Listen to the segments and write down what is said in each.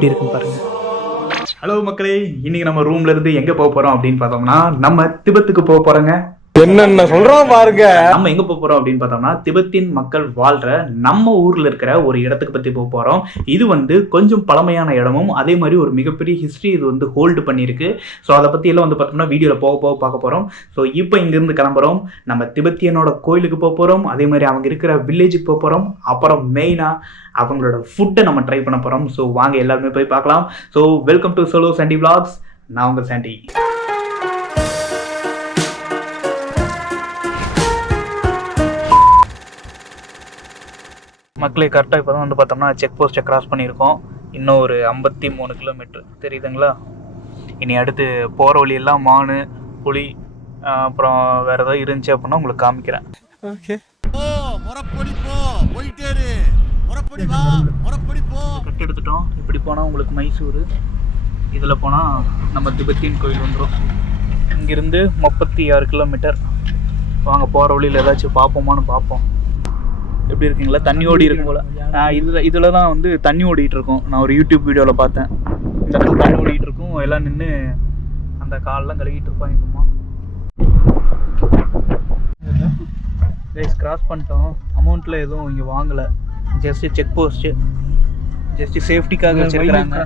எப்படி இருக்குன்னு பாருங்கள். ஹலோ மக்களே, இன்னைக்கு நம்ம ரூம்ல இருந்து எங்கே போக போகிறோம் அப்படின்னு பார்த்தோம்னா நம்ம திபெத்துக்கு போக போகிறோங்க. என்னென்ன சொல்றோம் பாருங்க. நம்ம எங்க போறோம் அப்படின்னு பார்த்தோம்னா திபெத்தின் மக்கள் வாழ்ற நம்ம ஊர்ல இருக்கிற ஒரு இடத்துக்கு பத்தி போறோம். இது வந்து கொஞ்சம் பழமையான இடமும் அதே மாதிரி ஒரு மிகப்பெரிய ஹிஸ்டரி இது வந்து ஹோல்டு பண்ணியிருக்கு. ஸோ அதை பத்தி எல்லாம் வந்து பார்த்தோம்னா வீடியோல போக போக பார்க்க போறோம். ஸோ இப்போ இங்கிருந்து கிளம்புறோம், நம்ம திபெத்தியனோட கோயிலுக்கு போக போறோம், அதே மாதிரி அவங்க இருக்கிற வில்லேஜுக்கு போக போறோம், அப்புறம் மெயினா அவங்களோட ஃபுட்டை நம்ம ட்ரை பண்ண போறோம். ஸோ வாங்க எல்லாருமே போய் பார்க்கலாம். So welcome to solo Sandy vlogs. நான் உங்க சாண்டி. மக்களே, கரெக்டாக இப்போ தான் வந்து பார்த்தோம்னா செக் போஸ்ட்டை கிராஸ் பண்ணியிருக்கோம். இன்னும் ஒரு 53 கிலோமீட்டர் தெரியுதுங்களா? இனி அடுத்து போகிற வழியெல்லாம் மானு, புலி, அப்புறம் வேறு ஏதாவது இருந்துச்சு அப்படின்னா உங்களுக்கு காமிக்கிறேன். ஓகே, கட் எடுத்துட்டோம். இப்படி போனால் உங்களுக்கு மைசூர், இதில் போனால் நம்ம திபெத்தியன் கோயில் வந்துடும். இங்கேருந்து 36 கிலோமீட்டர். வாங்க போகிற வழியில் ஏதாச்சும் பார்ப்போமான்னு பார்ப்போம். எப்படி இருக்குங்களா? தண்ணி ஓடி இருக்கும் போல. இதில் தான் வந்து தண்ணி ஓடிட்டு இருக்கும். நான் ஒரு யூடியூப் வீடியோவில் பார்த்தேன். இந்த இடத்துல தண்ணி ஓடிட்டு இருக்கும். எல்லாம் நின்று அந்த காலெலாம் கழுவிட்டு இருப்பாங்கம்மா. கைஸ், கிராஸ் பண்ணிட்டோம். அமௌண்ட்டில் எதுவும் இங்கே வாங்கலை. ஜஸ்ட்டு செக் போஸ்ட்டு, ஜஸ்ட்டு சேஃப்டிக்காக வச்சுருக்கிறாங்க.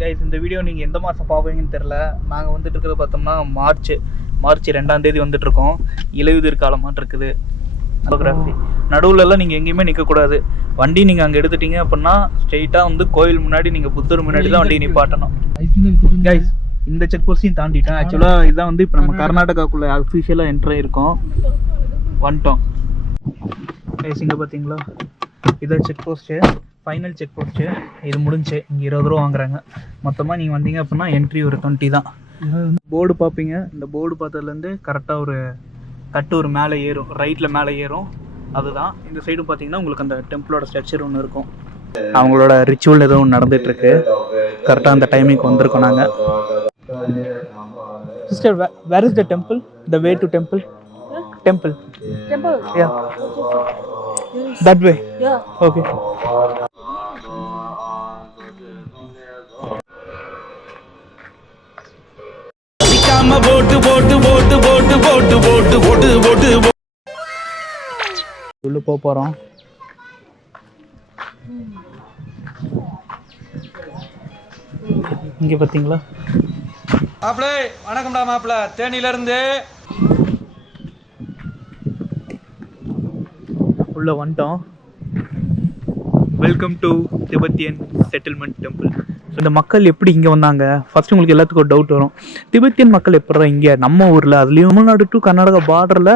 கைஸ், இந்த வீடியோ நீங்கள் எந்த மாதம் பார்ப்பீங்கன்னு தெரில. நாங்கள் வந்துட்டு இருக்கிறது பார்த்தோம்னா மார்ச் 2ஆம் தேதி வந்துட்டுருக்கோம். இலையுதிர் காலமாக இருக்குது. ஃபோட்டோகிராஃபி நடுவுலலாம் நீங்கள் எங்கேயுமே நிற்கக்கூடாது. வண்டி நீங்கள் அங்கே எடுத்துட்டீங்க அப்படின்னா ஸ்ட்ரெயிட்டாக வந்து கோயில் முன்னாடி, நீங்கள் புத்தர் முன்னாடி தான் வண்டியை நிப்பாட்டணும். கைஸ், இந்த செக் போஸ்ட்டையும் தாண்டிட்டேன். ஆக்சுவலாக இதுதான் வந்து இப்போ நம்ம கர்நாடகாக்குள்ளே அஃபிஷியலாக என்ட்ரு ஆகிருக்கோம். வந்துட்டோம். கைஸ், இங்கே பார்த்தீங்களா? இதான் check post, final check post. இது முடிஞ்சு இங்கே 20 ரூபா வாங்குறாங்க. மொத்தமாக நீங்கள் வந்தீங்க அப்படின்னா என்ட்ரி ஒரு 20 தான். போர்டு பார்ப்பீங்க. இந்த போர்டு பார்த்ததுலேருந்து கரெக்டாக ஒரு கட்டு ஒரு மேலே ஏறும், ரைட்டில் மேலே ஏறும். அதுதான். இந்த சைடும் பார்த்தீங்கன்னா உங்களுக்கு அந்த டெம்பிளோட ஸ்ட்ரக்சர் ஒன்று இருக்கும். அவங்களோட ரிச்சுவல் ஏதோ ஒன்று நடந்துகிட்ருக்கு. கரெக்டாக அந்த டைமிங்க்கு வந்திருக்கோம் நாங்கள். Sister, where is the temple? The way to temple? Temple yeah, that way. Okay. உள்ள போறோம். இங்க பாத்தீங்களா? மாப்பிளே வணக்கம்டா. மாப்பிள தேனியில இருந்து உள்ள வந்துட்டோம். Welcome to Tibetan settlement temple. இந்த மக்கள் எப்படி இங்கே வந்தாங்க? ஃபர்ஸ்ட் உங்களுக்கு எல்லாத்துக்கும் ஒரு டவுட் வரும். திபெத்தியன் மக்கள் எப்படா இங்கே நம்ம ஊரில், அதுலேயும் தமிழ்நாடு டு கர்நாடகா பார்டரில்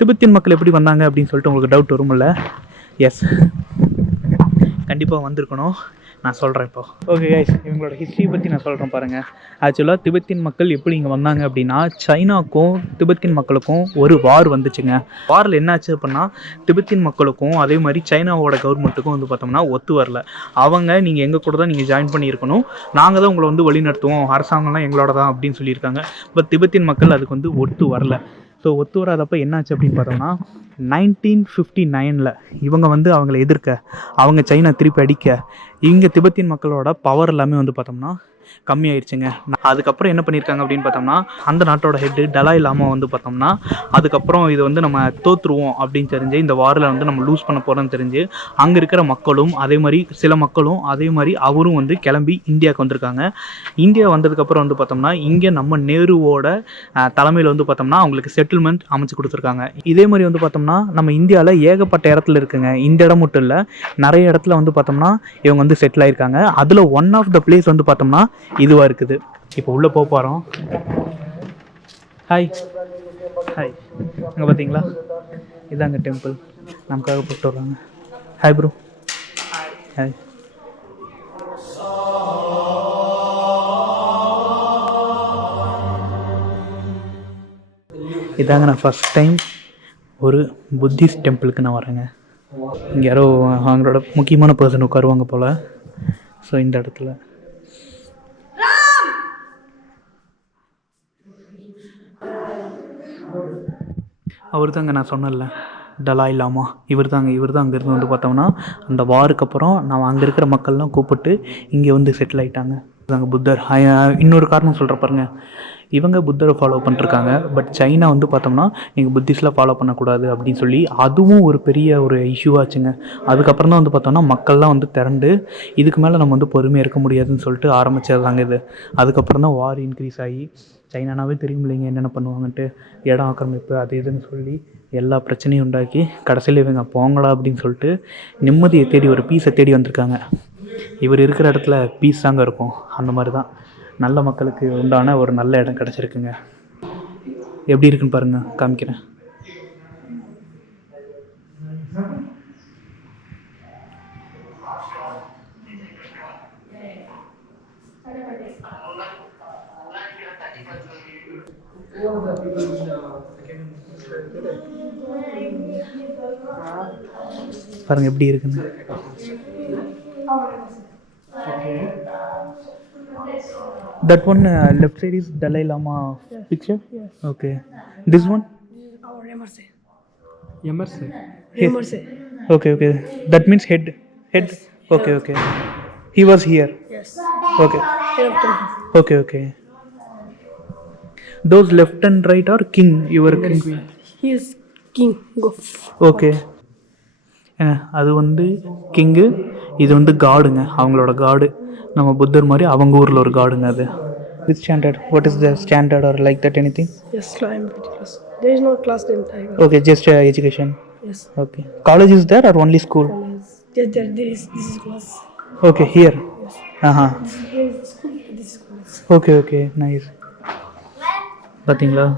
திபெத்தியன் மக்கள் எப்படி வந்தாங்க அப்படின்னு சொல்லிட்டு உங்களுக்கு டவுட் வரும்ல? எஸ், கண்டிப்பாக வந்திருக்கணும். நான் சொல்கிறேன் இப்போ. ஓகே கைஸ், இவங்களோட ஹிஸ்ட்ரி பற்றி நான் சொல்கிறேன் பாருங்கள். ஆக்சுவலாக திபெத்தியன் மக்கள் எப்படி இங்கே வந்தாங்க அப்படின்னா, சைனாக்கும் திபெத்தியன் மக்களுக்கும் ஒரு வார் வந்துச்சுங்க. வாரில் என்னாச்சு அப்படின்னா, திபெத்தியன் மக்களுக்கும் அதே மாதிரி சைனாவோட கவர்மெண்ட்டுக்கும் வந்து பார்த்தோம்னா ஒத்து வரல. அவங்க நீங்கள் எங்கள் கூட தான் நீங்கள் ஜாயின் பண்ணியிருக்கணும், நாங்கள் தான் உங்களை வந்து வழி நடத்துவோம், அரசாங்கம்லாம் எங்களோட தான் அப்படின்னு சொல்லியிருக்காங்க. பட் திபெத்தியன் மக்கள் அதுக்கு வந்து ஒத்து வரல. ஸோ ஒத்து வராதப்போ என்னாச்சு அப்படின்னு பார்த்தோம்னா, 1959 இவங்க வந்து அவங்கள எதிர்க்க, அவங்க சைனா திருப்பி அடிக்க, இங்கே திபெத்தியன் மக்களோட பவர் எல்லாமே வந்து பார்த்தோம்னா கம்மியாயிடுச்சுங்க. அதுக்கப்புறம் என்ன பண்ணியிருக்காங்க அப்படின்னு பார்த்தோம்னா, அந்த நாட்டோட ஹெட்டு டலாய் லாமா வந்து பார்த்தோம்னா, அதுக்கப்புறம் இது வந்து நம்ம தோற்றுருவோம் அப்படின்னு தெரிஞ்சு, இந்த வாரில் வந்து நம்ம லூஸ் பண்ண போகிறோன்னு தெரிஞ்சு, அங்கே இருக்கிற மக்களும் அதே மாதிரி சில மக்களும் அதே மாதிரி அவரும் வந்து கிளம்பி இந்தியாவுக்கு வந்திருக்காங்க. இந்தியா வந்ததுக்கப்புறம் வந்து பார்த்தோம்னா, இங்கே நம்ம நேருவோட தலைமையில் வந்து பார்த்தோம்னா அவங்களுக்கு செட்டில்மெண்ட் அமைச்சு கொடுத்துருக்காங்க. இதே மாதிரி வந்து பார்த்தோம்னா நம்ம இந்தியாவில் ஏகப்பட்ட இடத்துல இருக்குங்க. இந்த இடம் மட்டும் இல்லை, நிறைய இடத்துல வந்து பார்த்தோம்னா இவங்க வந்து செட்டில் ஆயிருக்காங்க. அதில் ஒன் ஆஃப் த பிளேஸ் வந்து பார்த்தோம்னா இதுவாக இருக்குது. இப்போ உள்ளே போகிறோம். ஹாய் ஹாய், அங்கே பார்த்தீங்களா? இதாங்க டெம்பிள், நமக்காக போட்டு வர்றாங்க. Hi bro. ஹாய். இதாங்க நான் ஃபஸ்ட் டைம் ஒரு புத்திஸ்ட் டெம்பிளுக்கு நான் வரேங்க. இங்கே யாரோ அவங்களோட முக்கியமான பர்சன் உட்காருவாங்க போல். ஸோ இந்த இடத்துல அவர் தாங்க நான் சொன்னல டலாய் லாமா இவர் தான் அங்கேருந்து வந்து பார்த்தோம்னா அந்த வாருக்கு அப்புறம் நான் அங்கே இருக்கிற மக்கள்லாம் கூப்பிட்டு இங்கே வந்து செட்டில் ஆகிட்டாங்க. அங்கே புத்தர். இன்னொரு காரணம் சொல்கிற பாருங்க, இவங்க புத்தரை ஃபாலோ பண்ணிருக்காங்க. பட் சைனா வந்து பார்த்தோம்னா நீங்கள் புத்திஸ்ட்லாம் ஃபாலோ பண்ணக்கூடாது அப்படின்னு சொல்லி அதுவும் ஒரு பெரிய ஒரு இஷ்யூ ஆச்சுங்க. அதுக்கப்புறம் தான் வந்து பார்த்தோம்னா மக்கள்லாம் வந்து திரண்டு இதுக்கு மேலே நம்ம வந்து பொறுமையாக இருக்க முடியாதுன்னு சொல்லிட்டு ஆரம்பிச்சதாங்க இது. அதுக்கப்புறம் தான் வார் இன்க்ரீஸ் ஆகி சைனானாவே தெரியும் இல்லைங்க என்னென்ன பண்ணுவாங்கன்ட்டு, இடம் ஆக்கிரமிப்பு அது இதுன்னு சொல்லி எல்லா பிரச்சனையும் உண்டாக்கி கடைசியில் இவங்க போங்களா அப்படின்னு சொல்லிட்டு நிம்மதியை தேடி ஒரு பீஸை தேடி வந்திருக்காங்க. இவர் இருக்கிற இடத்துல பீஸ் தாங்க இருக்கும். அந்த மாதிரி தான் நல்ல மக்களுக்கு உண்டான ஒரு நல்ல இடம் கிடச்சிருக்குங்க. எப்படி இருக்குன்னு பாருங்கள், காமிக்கிறேன். பாருங்க எப்படி இருக்குன்னு. That one left side is Dalai Lama picture. Yes. Okay. This one? Our Emerse. எமர்சி Emerse. Okay. That means head. Yes. Okay. He was here. Yes. Okay. Head of temple. Okay. Those left and right are king. Your king. He is king. Go. Okay. அது வந்து king, இது வந்து காடுங்க, அவங்களோட காடு. நம்ம புத்தர் மாதிரி அவங்க ஊரில் ஒரு காடுங்க அது. With standard, what is the standard or like that anything? Yes, I'm pretty close. There is no class in Tiger. Okay, just education. Yes. Okay. College is there or only school? Yes, there is. This is class. Okay, here. ஆஹா. There is school. This is class. Okay, nice. பார்த்தீங்களா,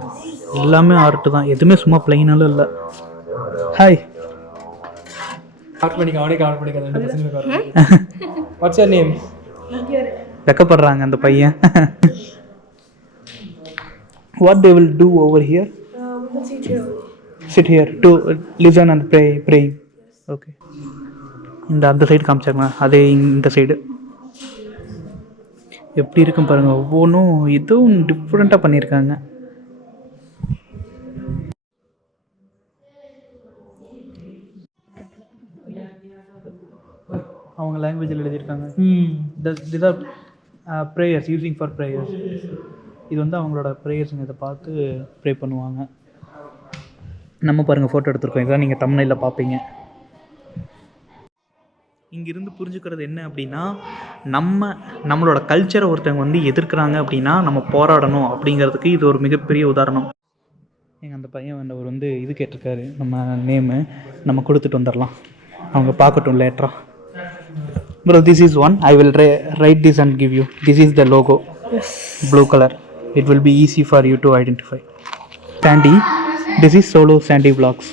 எல்லாமே art தான், எதுவுமே சும்மா பிளைனாலும் இல்லை. Hi. Cover பண்ணிக்க ரெண்டு பசங்க. What's your name? வெக்கப்படுறாங்க அந்த பையன். What they will do over here? Let's sit here. Sit here to listen and pray. Okay. அந்த சைடு காமிச்சாங்க, அதே இந்த சைடு எப்படி இருக்கும் பாருங்க. ஒவ்வொன்றும் இதுவும் டிஃப்ரெண்ட்டாக பண்ணியிருக்காங்க. அவங்க லாங்குவேஜில் எழுதியிருக்காங்க. these are prayers using for prayers. இது வந்து அவங்களோட ப்ரேயர்ஸுங்க, இதை பார்த்து ப்ரே பண்ணுவாங்க. நம்ம பாருங்கள் ஃபோட்டோ எடுத்துருக்கோம், இதான் நீங்கள் தமிழில் பார்ப்பீங்க. இங்கிருந்து புரிஞ்சுக்கிறது என்ன அப்படின்னா, நம்மளோட கல்ச்சரை ஒருத்தவங்க வந்து எதிர்க்கிறாங்க அப்படின்னா நம்ம போராடணும் அப்படிங்கிறதுக்கு இது ஒரு மிகப்பெரிய உதாரணம். எங்கள் அந்த பையன் அவர் வந்து இது கேட்டிருக்காரு, நம்ம நேமு நம்ம கொடுத்துட்டு வந்துடலாம், அவங்க பார்க்கட்டும் லேட்டரா. Bro, this is one. I will write this and give you. This is the logo. Yes. Blue color. It will be easy for you to identify. Sandy. This is Solo Sandy Vlogs.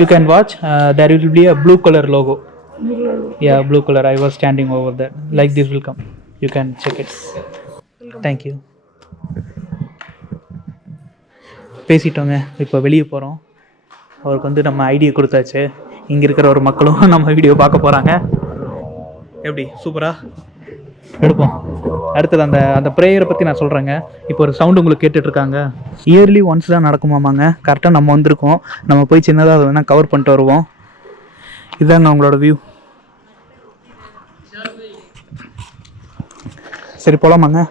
You can watch. There will be a blue color logo. Yeah, blue color. I was standing over there. Like this will come. You can check it. Thank you. பேசிட்டோங்க, இப்போ வெளியே போகிறோம். அவருக்கு வந்து நம்ம idea கொடுத்தாச்சு. இங்கே இருக்கிற ஒரு மக்களும் நம்ம வீடியோ பார்க்க போகிறாங்க. எப்படி சூப்பராக எடுப்போம். அடுத்தது அந்த ப்ரேயரை பற்றி நான் சொல்கிறேங்க. இப்போ ஒரு சவுண்டு உங்களுக்கு கேட்டுட்ருக்காங்க. இயர்லி ஒன்ஸ் தான் நடக்குமாமாங்க. கரெக்டாக நம்ம வந்திருக்கோம், நம்ம போய் சின்னதாக அதை வேணால் கவர் பண்ணிட்டு வருவோம். இதுதாங்க அவங்களோட வியூ. சரி போகலாமாங்க.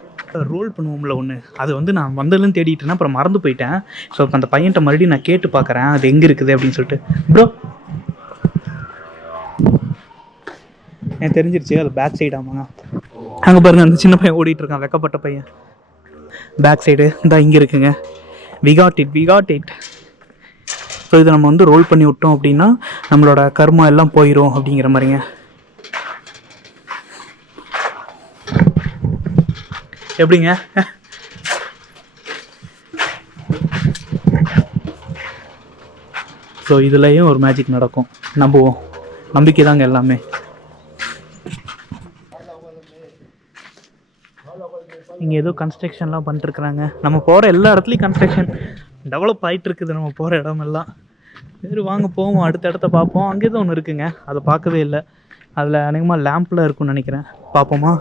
ரோல் பண்ணுவோம்ல ஒன்று, அது வந்து நான் வந்ததுலேருந்து தேடிட்டேன்னா அப்புறம் மறந்து போயிட்டேன். ஸோ இப்போ அந்த பையன்கிட்ட மறுபடியும் நான் கேட்டு பார்க்குறேன் அது எங்கே இருக்குது அப்படின்னு சொல்லிட்டு. ப்ரோ, எனக்கு தெரிஞ்சிருச்சு, அது பேக் சைடாமாங்க. அங்கே பாருங்க, அந்த சின்ன பையன் ஓடிட்டுருக்கான், வெக்கப்பட்ட பையன். பேக் சைடு இந்த இங்கே இருக்குங்க. We got it. ஸோ இதை நம்ம வந்து ரோல் பண்ணி விட்டோம் அப்படின்னா நம்மளோட கர்மா எல்லாம் போயிடும் அப்படிங்கிற மாதிரிங்க. எப்படிங்க? ஸோ இதுலேயும் ஒரு மேஜிக் நடக்கும், நம்புவோம். நம்பிக்கை தாங்க எல்லாமே. இங்கே ஏதோ கன்ஸ்ட்ரக்ஷன்லாம் பண்ணிட்டுருக்குறாங்க. நம்ம போகிற எல்லா இடத்துலையும் கன்ஸ்ட்ரக்ஷன் டெவலப் ஆகிட்டு இருக்குது. நம்ம போகிற இடமெல்லாம் சரி வாங்க போவோம், அடுத்த இடத்த பார்ப்போம். அங்கே தான் ஒன்று இருக்குங்க, அதை பார்க்கவே இல்லை. அதில் அநேகமாக லேம்பில் இருக்குன்னு நினைக்கிறேன், பார்ப்போமா?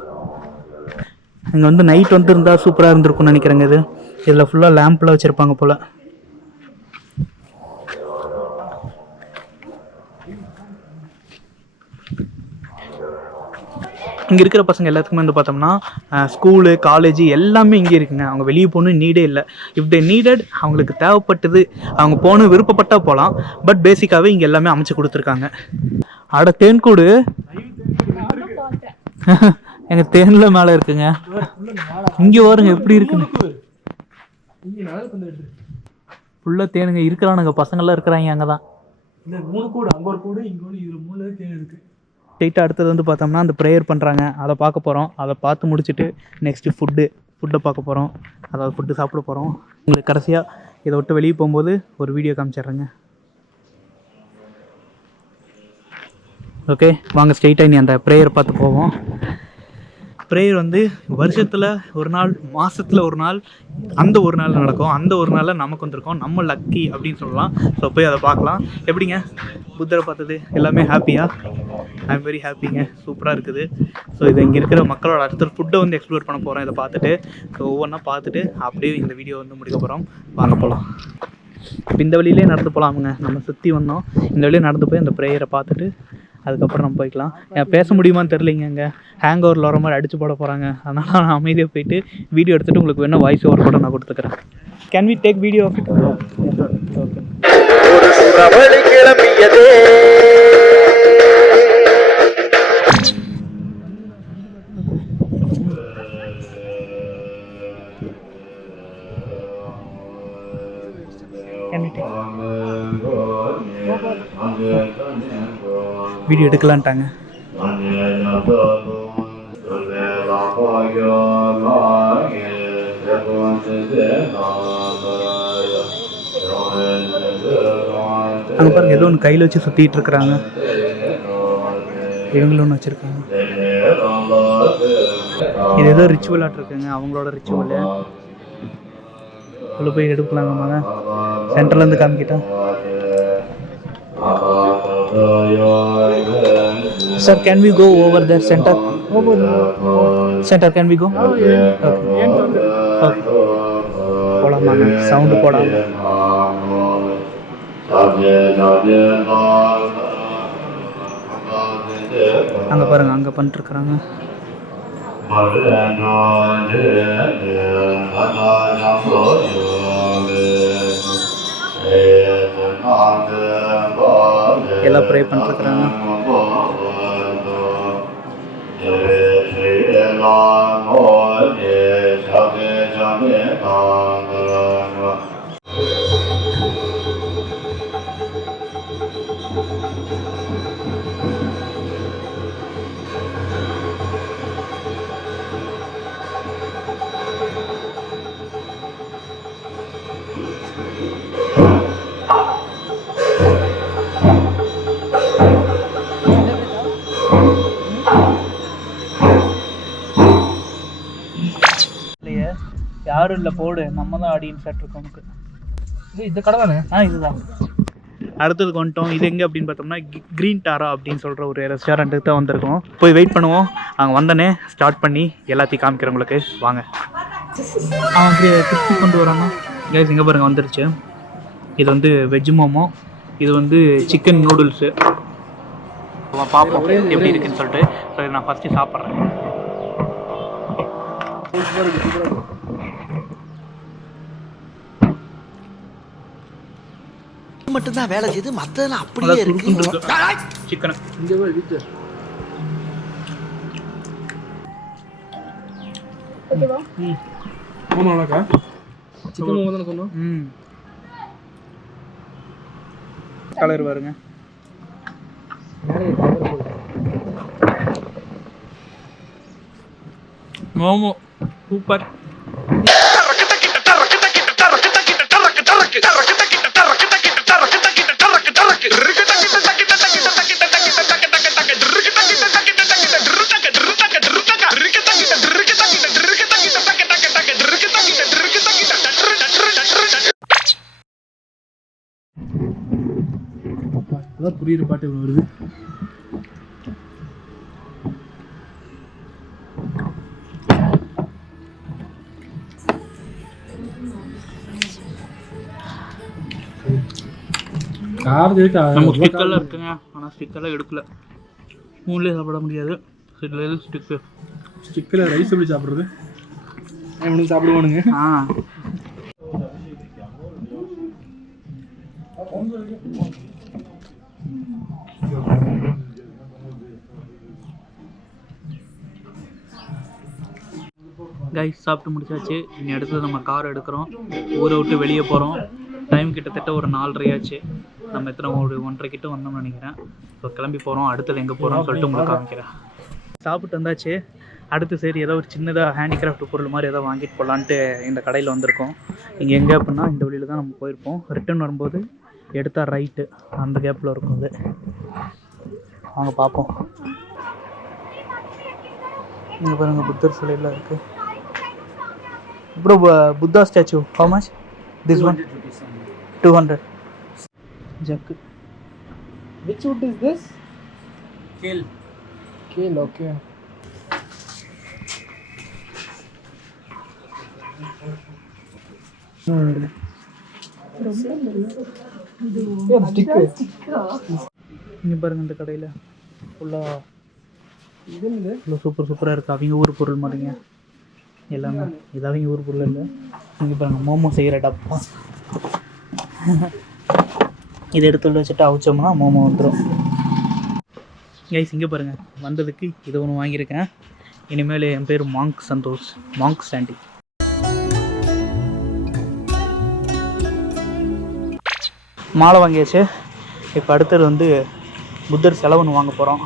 இங்கே வந்து நைட் வந்து இருந்தால் சூப்பராக இருந்திருக்கும்னு நினைக்கிறேங்க. இதில் ஃபுல்லாக லேம்பில் வச்சுருப்பாங்க போல். இங்கே இருக்கிற பசங்க எல்லாத்துக்குமே வந்து பார்த்தோம்னா ஸ்கூலு காலேஜ் எல்லாமே இங்கே இருக்குங்க. அவங்க வெளியே போகணும் நீடே இல்லை. இஃப் தே நீடட் அவங்களுக்கு தேவைப்பட்டது அவங்க போகணும் விருப்பப்பட்டால் போகலாம். பட் பேசிக்காகவே இங்கே எல்லாமே அமைச்சு கொடுத்துருக்காங்க. அட தேன்கூடு எங்கள் தேனில் மேலே இருக்குங்க. இங்கே வருங்க எப்படி இருக்குன்னு. ஃபுல்லாக தேனுங்க இருக்கிறானுங்க. பசங்கள்லாம் இருக்கிறாங்க அங்கே தான். இந்த 3 கூடு அங்கே ஒரு கூடு இங்கே ஒரு இதில் 3 தேன் இருக்குது. ஸ்ட்ரெயிட்டாக அடுத்தது வந்து பார்த்தோம்னா அந்த ப்ரேயர் பண்ணுறாங்க. அதை பார்க்க போகிறோம். அதை பார்த்து முடிச்சுட்டு நெக்ஸ்ட்டு ஃபுட்டை பார்க்க போகிறோம். அதாவது ஃபுட்டு சாப்பிட போகிறோம். உங்களுக்கு கடைசியாக இதை விட்டு வெளியே போகும்போது ஒரு வீடியோ காமிச்சிட்றேங்க. ஓகே வாங்க ஸ்ட்ரெயிட்டாக இனி அந்த ப்ரேயர் பார்த்து போவோம். ப்ரேயர் வந்து வருஷத்தில் ஒரு நாள், மாதத்தில் ஒரு நாள், அந்த ஒரு நாள் நடக்கும். அந்த ஒரு நாளில் நமக்கு வந்திருக்கோம். நம்ம லக்கி அப்படின்னு சொல்லலாம். ஸோ போய் அதை பார்க்கலாம். எப்படிங்க புத்தரை பார்த்தது எல்லாமே ஹாப்பியாக? ஐ எம் வெரி ஹாப்பிங்க. சூப்பராக இருக்குது. ஸோ இதை இங்கே இருக்கிற மக்களோட அடுத்த ஃபுட்டை வந்து எக்ஸ்ப்ளோர் பண்ண போகிறோம். இதை பார்த்துட்டு ஸோ ஒவ்வொன்றா பார்த்துட்டு அப்படியே இந்த வீடியோ வந்து முடிக்க போகிறோம். வாங்க போகலாம். இப்போ இந்த வழியிலே நடந்து போகலாமுங்க. நம்ம சுற்றி வந்தோம். இந்த வழியே நடந்து போய் அந்த ப்ரேயரை பார்த்துட்டு அதுக்கப்புறம் நம்ம போய்க்கலாம். பேச முடியுமான்னு தெரிலிங்க. அங்கே ஹேங் ஓவரில் வர மாதிரி அடிச்சு போட போகிறாங்க. அதனால் நான் அமைதியாக போயிட்டு வீடியோ எடுத்துகிட்டு உங்களுக்கு வேணால் வாய்ஸ் ஓவர் கூட நான் கொடுத்துக்கிறேன். Can we take video of it? Okay. ஒரு சுறவழி கிளம்பியதே வீடியோ எடுக்கலான்ட்டாங்க. அங்கே பாருங்க ஏதோ ஒன்று கையில் வச்சு சுற்றிட்டு இருக்கிறாங்க. இவங்களும் ஒன்று வச்சுருக்காங்க. இது ஏதோ ரிச்சுவலாக இருக்குங்க. அவங்களோட ரிச்சுவல் உள்ள போய் எடுக்கலாங்க. சென்டர்லேருந்து காமிக்கிட்டா. Sir, can we go over there, center? Center, can we go? Okay. போடாமாங்க, சவுண்டு போடாம. அங்கே பாருங்க, அங்கே பண்ணிட்டுருக்குறாங்க. எல்லாம் ப்ரே பண்ணிட்டுருக்குறாங்க. யாரும் இல்லை போடு, நம்ம தான் ஆடியன்ஸ் இருக்கோம். நமக்கு இந்த கடை தானே? இதுதான். அடுத்ததுக்கு வந்துட்டோம். இது எங்கே அப்படின்னு பார்த்தோம்னா க்ரீன் டாரா அப்படின்னு சொல்கிற ஒரு ரெஸ்டாரண்ட்டுக்கு தான் வந்திருக்கோம். போய் வெயிட் பண்ணுவோம். அங்கே வந்தோடனே ஸ்டார்ட் பண்ணி எல்லாத்தையும் காமிக்கிறேன் உங்களுக்கு. வாங்க. அவன் திருப்பி கொண்டு வராங்க. கைஸ் இங்கே பாருங்கள் வந்துருச்சு. இது வந்து வெஜ் மோமோ, இது வந்து சிக்கன் நூடுல்ஸு. பார்ப்போம் எப்படி இருக்குன்னு சொல்லிட்டு. ஸோ இதை நான் ஃபஸ்ட்டு சாப்பிட்றேன். மட்டும்தான் வேலை செய்து மத்ததெல்லாம் அப்படியே இருக்கு. சிக்கன் இங்க போய் விட்டு ஓகேவா? ஆமா அழகா சிக்கன் மோமோ தான சொன்னோம். கலர் பாருங்க. மோமோ சூப்பர். அதான் புரியுற பாட்டு வருது. நம்ம ஸ்டிக்கெல்லாம் இருக்குங்க. ஆனால் ஸ்டிக்கெல்லாம் எடுக்கல. ஸ்பூன்லேயே சாப்பிட முடியாது. ஸ்டிக்கு. ஸ்டிக்கில் ரைஸ் எப்படி சாப்பிட்றது? இவனுக்கு சாப்பிடுவானுங்க. கைஸ் சாப்பிட்டு முடிச்சாச்சு. இனி அடுத்தது நம்ம கார் எடுக்கிறோம், ஊரை விட்டு வெளியே போகிறோம். டைம் கிட்டத்தட்ட ஒரு 4:30 ஆச்சு. நம்ம எத்தனை ஒரு 1:30 கிட்ட வந்தோம்னு நினைக்கிறேன். ஸோ கிளம்பி போகிறோம். அடுத்தது எங்கே போகிறோம்னு சொல்லிட்டு உங்களுக்கு காமிக்கிறேன். சாப்பிட்டு வந்தாச்சு. அடுத்து சரி ஏதோ ஒரு சின்னதாக ஹேண்டிகிராஃப்ட் பொருள் மாதிரி ஏதோ வாங்கிட்டு போகலான்ட்டு இந்த கடையில் வந்திருக்கோம். இங்கே எங்கே அப்படின்னா இந்த வழியில் தான் நம்ம போயிருப்போம். ரிட்டர்ன் வரும்போது எடுத்தால் ரைட்டு, அந்த கேப்பில் இருக்கும் அது. வாங்க பார்ப்போம். இங்கே பாருங்கள் புத்தர் சிலையெல்லாம் இருக்குது. அப்புறம் Buddha statue how much? This one 200. ஜக்கு. Which wood is this? Kale. Kale, okay. இங்கே பாருங்க இந்த கடையில் ஃபுல்லாக இவ்வளோ சூப்பராக இருக்குது. அவங்க ஊர் பொருள் மாதிரிங்க எல்லாமே. இது அவங்க ஊர் பொருள் இல்லை. இங்கே பாருங்க மோமோ செய்கிற டப்பா. இதை எடுத்து வச்சுட்டு அவிச்சோம்னா மோமோ வந்துடும். கைஸ் இங்கே பாருங்கள் வந்ததுக்கு இதை ஒன்று வாங்கியிருக்கேன். இனிமேல் என் பேர் மாங்க் சந்தோஷ், மாங்க் சாண்டி. மாலை வாங்கியாச்சு. இப்போ அடுத்தது வந்து புத்தர் சிலை ஒன்று வாங்க போகிறோம்.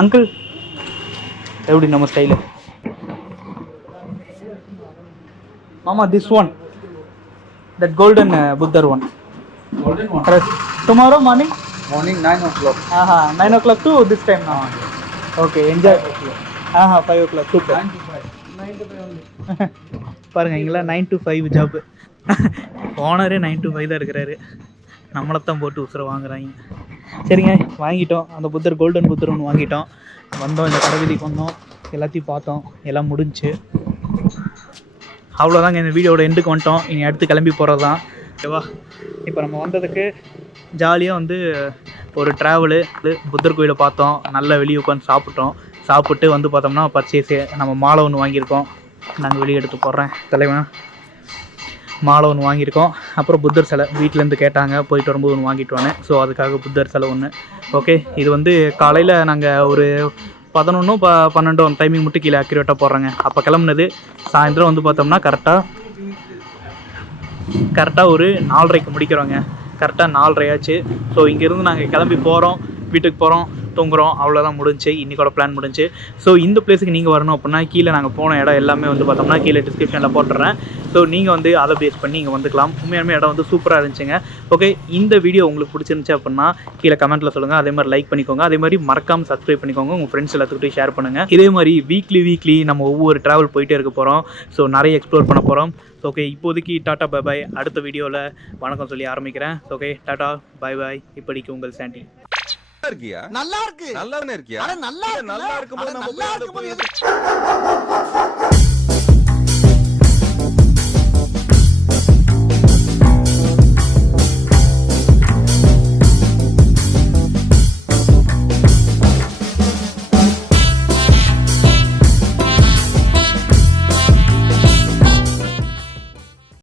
அங்கிள் எப்படி நம்ம ஸ்டைலு? மாமா this one, that golden Buddha one. Golden one. Tomorrow morning 9 o'clock. 9 o'clock to this time now. Okay, enjoy. 5 o'clock. Super. 9 to 5 only. பாருங்க இங்கெல்லாம் 9 to 5 ஜாப். ஓனரே 9 to 5 தான் இருக்கிறாரு. நம்மளைத்தான் போட்டு உசுர வாங்குறாங்க. சரிங்க வாங்கிட்டோம். அந்த புத்தர் கோல்டன் புத்தர் ஒன்று வாங்கிட்டோம். வந்தோம், இந்த கடை வீதிக்கு வந்தோம், எல்லாத்தையும் பார்த்தோம், எல்லாம் முடிஞ்சு. அவ்வளோதாங்க, இந்த வீடியோட எண்டுக்கு வந்துட்டோம். இனி அடுத்து கிளம்பி போகிறது தான். ஓகேவா? இப்போ நம்ம வந்ததுக்கு ஜாலியாக வந்து ஒரு ட்ராவலு, புத்தர் கோயிலை பார்த்தோம், நல்லா வெளியே உட்காந்து சாப்பிட்டோம். சாப்பிட்டு வந்து பார்த்தோம்னா பர்ச்சேஸு நம்ம மாலை ஒன்று வாங்கியிருக்கோம். நாங்கள் வெளியே எடுத்து போடுறேன் தலைவன். மாலை ஒன்று வாங்கியிருக்கோம். அப்புறம் புத்தர் சிலை வீட்டிலேருந்து கேட்டாங்க, போயிட்டு வரும்போது ஒன்று வாங்கிட்டு வானேன். ஸோ அதுக்காக புத்தர் சிலை ஒன்று. ஓகே, இது வந்து காலையில் நாங்கள் ஒரு 11 12 டைமிங் மட்டும் கீழே அக்யூரேட்டாக போடுறேங்க. அப்போ கிளம்புனது சாயந்தரம் வந்து பார்த்தோம்னா கரெக்டாக ஒரு 4:30க்கு முடிக்கிறோங்க. கரெக்டாக 4:30 ஆச்சு. ஸோ இங்கேருந்து நாங்கள் கிளம்பி போகிறோம், வீட்டுக்கு போகிறோம், தூங்குறோம். அவ்வளோதான் முடிஞ்சு, இன்றைக்கோட பிளான் முடிஞ்சு. ஸோ இந்த பிளேஸுக்கு நீங்கள் வரணும் அப்படின்னா கீழே நாங்கள் போன இடம் எல்லாமே வந்து பார்த்தோம்னா கீழே டிஸ்கிரிப்ஷனில் போட்டுறேன். ஸோ நீங்கள் வந்து அதை பேஸ் பண்ணி இங்கே வந்துக்கலாம். உண்மையாலுமே இடம் வந்து சூப்பராக இருந்துச்சுங்க. ஓகே, இந்த வீடியோ உங்களுக்கு பிடிச்சிருந்துச்சு அப்படின்னா கீழே கமெண்ட்டில் சொல்லுங்கள். அதே மாதிரி லைக் பண்ணிக்கோங்க. அதே மாதிரி மறக்காமல் சப்ஸ்கிரைப் பண்ணிக்கோங்க. உங்கள் ஃப்ரெண்ட்ஸ் எல்லாத்துக்கிட்டையும் ஷேர் பண்ணுங்கள். இதே மாதிரி வீக்லி நம்ம ஒவ்வொரு ட்ராவல் போயிட்டே இருக்க போகிறோம். ஸோ நிறைய எக்ஸ்ப்ளோர் பண்ண போகிறோம். ஓகே, இப்போதைக்கு டாட்டா பை பாய். அடுத்த வீடியோவில் வணக்கம் சொல்லி ஆரம்பிக்கிறேன். Okay, tata bye bye. இப்படிக்கு உங்கள் சாண்டி. நல்லா இருக்கு. நல்லா இருக்கியா? நல்லா நல்லா இருக்கும்போது நம்ம